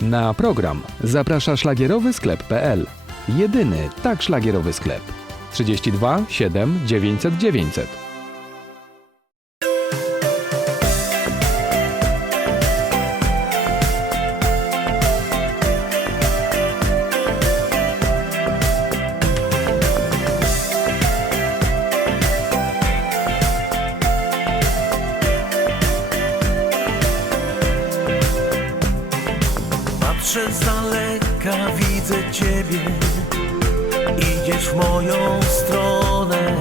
Na program zaprasza szlagierowy sklep.pl. Jedyny tak szlagierowy sklep. 32 7 900 900. Patrzę z daleka, widzę ciebie. Idziesz w moją stronę